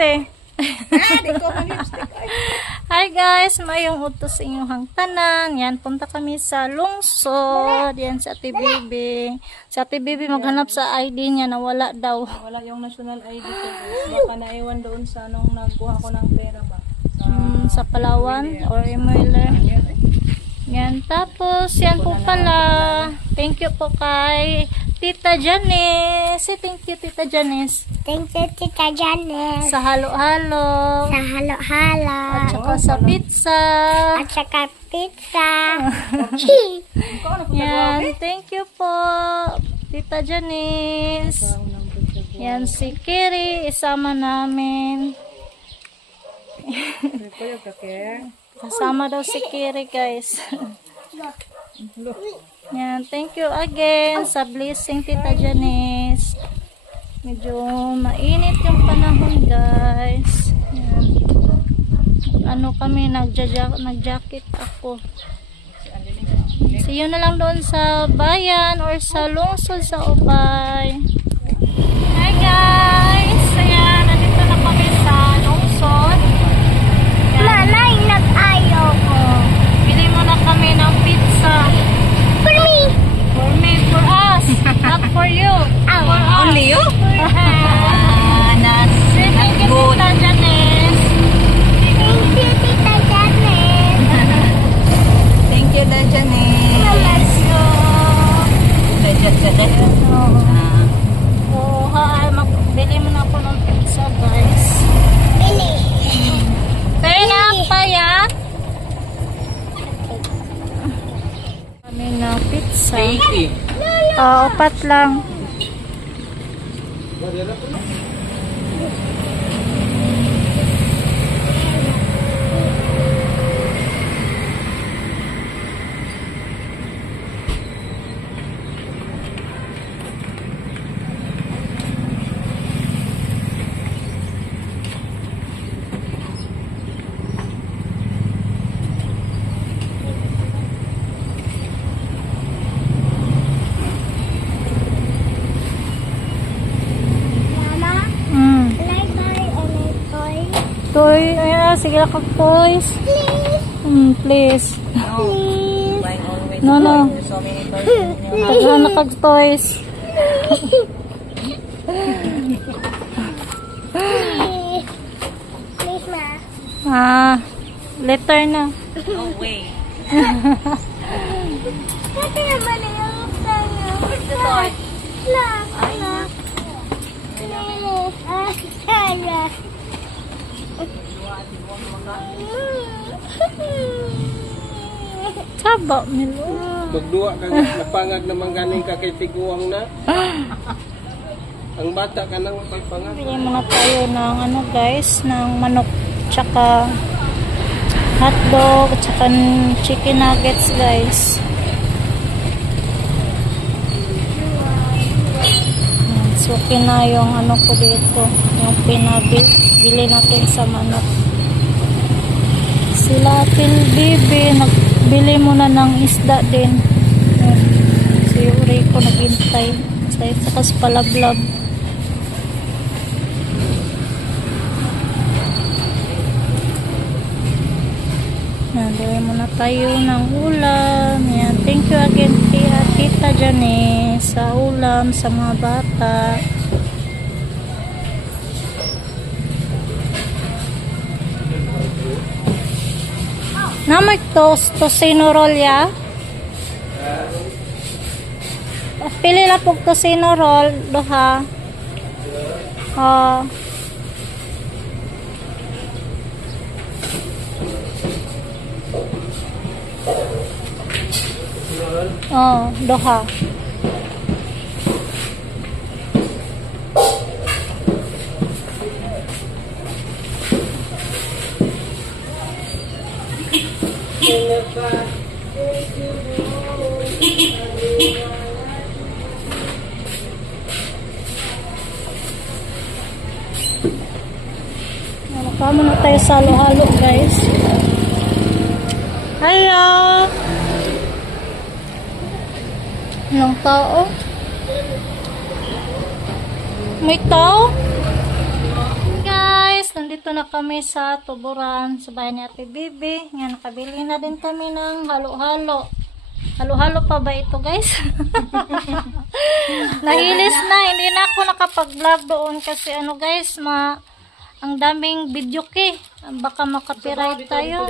te. Di ko mag-lipstick. Hi guys, mayong utos sa inyong tanan. Yan, punta kami sa lungsod. Yan, sa Ate Bibi. Sa Ate Bibi maghanap sa ID niya na wala daw. Wala yung national ID ko. Baka naiwan doon sa nung nagkuha ko ng pera ba? Sa Palawan or Imuiler. Yan, tapos yan po pala. Thank you po kay Tita Janice. Thank you, Tita Janice. Thank you, Tita Janice. Sa halo-halo. Sa halo-halo. At saka sa pizza. At saka pizza. Yan, thank you po, Tita Janice. Yan, si Kiri, isama namin. Kasama daw si Kiri, guys. Yan, thank you again sa blessing, Tita Janice. Medyo mainit yung panahon, guys. Yan. Ano kami, nag-jacket ako. See you na lang doon sa bayan or sa lungsod sa Ubay. Hi guys! Ayan, nandito na kami sa lungsod. Nanay, nag-ayaw ko. Bili muna kami ng pizza. For me. For me, for us. Not for you. For us. Only you? Thank you, Tita Janice. Thank you, Tita Janice. Thank you, Janice. Let's go. Bili mo na ako ng pizza, guys. Bili. Pera pa yan? Kami na pizza. 80. 4 lang. Mama, Mm. can I buy any toy? Toy, ayan, sige lang kag toys. Please. Please. Please. Buying always. No, no. There's so many toys in your house. Taghan na kag toys. Please. Please, Ma. Letter na. No way. Kasi naman na yung tayo. Where's the toy? Look, look. Please. Sarah. Saba, Milo. Magduwa ka nga, napangag naman ganing ka kay tiguang na. Ang bata ka nang pagpangag. Bili muna tayo ng ano guys, ng manok tsaka hotdog tsaka chicken nuggets guys. Yan, so okay na yung ano ko dito, yung pinabili natin sa manok. Sila Bibi nagbili muna ng isda din. Yan. Si Uri ko naghintay sa palablab. Gawin muna tayo ng ulam. Yan. Thank you again Tita Janice sa ulam sa mga bata. Namay tosino roll ya? Pili lang po tosino roll. Doha. Doha. Kamo na tayo sa halo-halo guys. Hello! Ilang tao? May tao? Guys, nandito na kami sa Tuburan, sa bahay ni Ate Bibi. Nga, nakabili na din kami ng halo-halo. Halo-halo pa ba ito, guys? Nahilis na, hindi na ako nakapag-vlog doon kasi ano guys, ang daming video key. Baka makapiright tayo.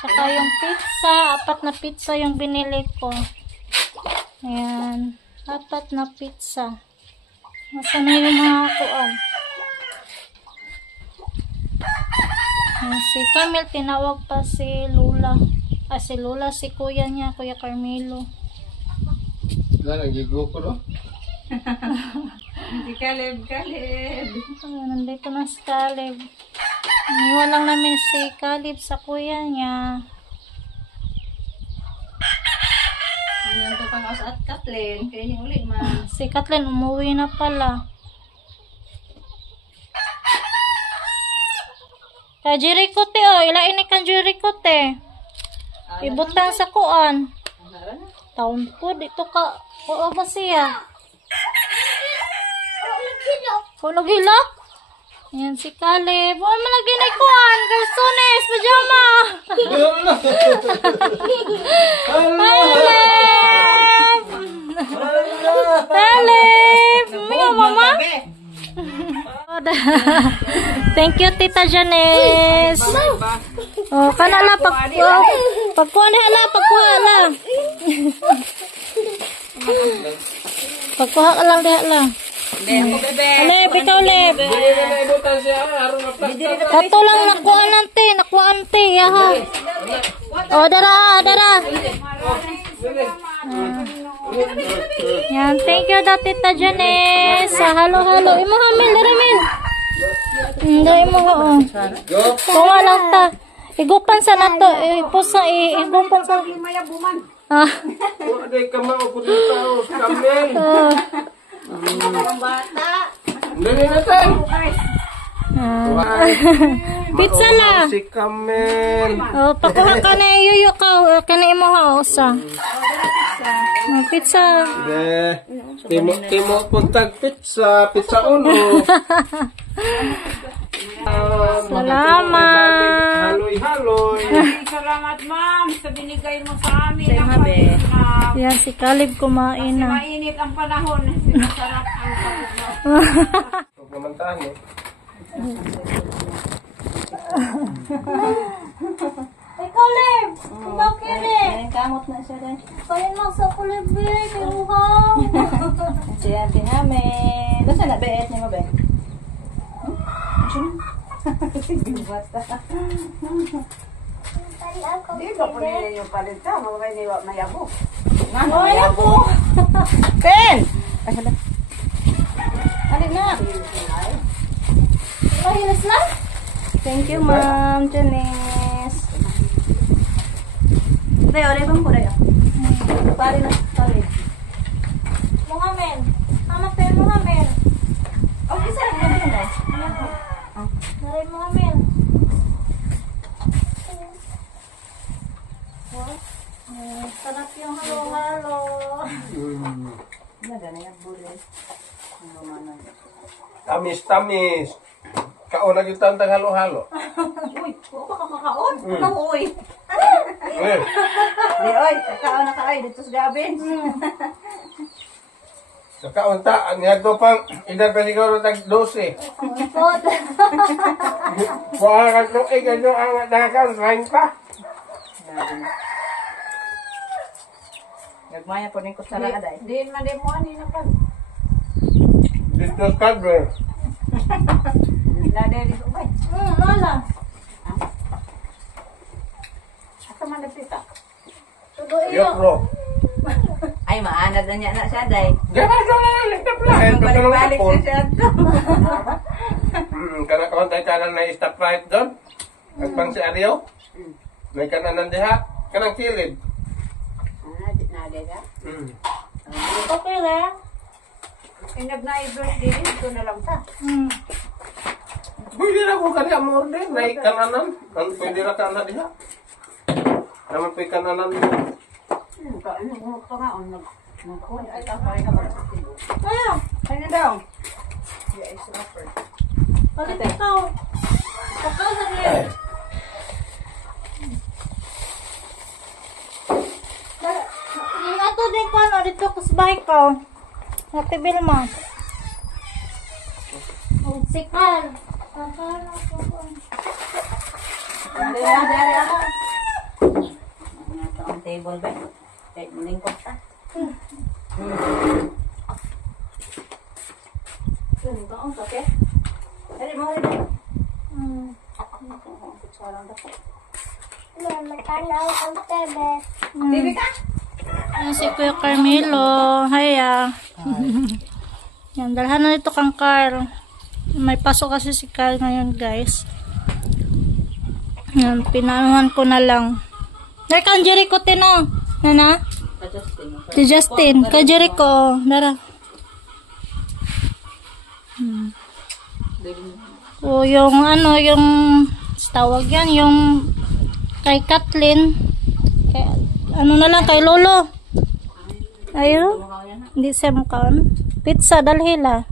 Saka yung pizza, 4 na pizza yung binili ko. Ayan, 4 na pizza. Nasaan na yung mga kuan? Si Camille, tinawag pa si Lola. Si Lola, si kuya niya, Kuya Carmelo. Lang gigupo no? Si Caleb. Nandito na si Caleb. Iniwan lang namin si Caleb sa kuya niya. Nandito pang ako sa Kathleen. Kaya yung uli man. Si Kathleen umuwi na pala. Kaya Jericho te, ilain ni kan Jericho te. Ibutang sa kuan. Taon po, dito ka. Oo ba siya? Kunog hilak? Yan si Caleb. Oh, malagi na kuan. Garsones, pajama. Caleb! Miyaw, mama? Thank you, Tita Janice. Oh, kanala pagkuha na. Pagkuha ka lang diha lang. Leb, ikaw Leb. Kato lang nakuha nante, ha. Oh, dara. Yan, thank you da Tita Janice. Halo-halo. Imo hamil, dara mil. Hindi mo ho. Kuha lang ta. Igupan sa nato. Igupan sa. Ah. Hindi ka maupod ng tao. Kamel. Dali natin. Pizza na. Si Kamel. Oh, pakuha ka na yuyo ka. Kana imo ha usa. Pizza. Timo puntag pizza uno. Salamat. Haloy. Salamat ma'am sa binigay mo sa amin. Yan si Caleb kumain na. Mainit ang panahon. Masarap ang Huwag naman tahan eh. Ikaw Leb. Ikaw kini. kamot na siya rin. Kain lang sa kulib eh. Uhaw. Siya namin. Basta na beet niya mo be? Di ba po nila yung palit ka? Mga niwa mayabo. Mayabo. Pen! Alin na. Mahilas lang. Thank you, Ma'am Janice. Dayo, bang po dayo? Pari na, pari. Muhammad. Anak tayo Muhammad. Okay, sir. Ano yun, guys? Dari Muhammad. Sarap yung halo-halo. Nagana yung bulis. Tamis. Kaon na kita ang halo-halo. Uy, huwag ka makakaon. Ano, uy? Eh, Di, oy, kakaon na ka, ay, dito sa gabin. nakaon ta. Ang yato pang edad pa siguro tag-12. Kuha ka ito, ganyan ang nakakaan. Rain pa. Nagmaya po rin ko sa rada. Di man din mo, ano yun pa. Dito sa kadre. Lada dito, bay. Lola. Asa man nagtita? Tudo iyo. Yopro. Ay, maanad na niya na siya, day. Gana sa mga nagtaplahin. Balik-balik na siya. Kanakaon tayo talang na stop right doon. Agpang si Aryo. May kananan diha. Kanang kilid. Nade ka? Okay le. Inag na i-birthday din, ito na lang ta. Pwede na kung kanya mo order. May kananan. Pwede na kanan diha. Naman po yung kananan mo. Ano mo pa nga, nagkuhan. Ay, tapay ka ba? Ayaw. Ano daw? Yeah, it's rapper. Palit ikaw. Pakaw sa niya. Yung ato din ko, ano, dito ko sa bahay ko. Ate Vilma. Oh, sikal. Kakal ako. Dari ako. Ito ang table ba? Lingkot ka. Ito ang kape. Dari mo rin. TV ka? Yan si Kuya Carmelo. Hiya. Yan, dalhan na nito kang Carl. May pasok kasi si Carl ngayon, guys. Yan, pinanuhan ko na lang. Dara kang Jericho, Tino. Nana? Si Justin. Ka Jericho. Dara. O, yung ano, yung tawag yan, yung kay Kathleen. Kay, ano na lang, kay Lolo. Ayun. Hindi siya mukhaan. Pizza, dalhila.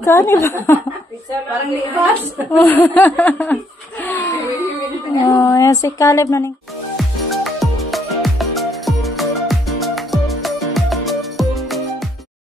Kani ba? Parang libas. Oh, yan si Caleb na ning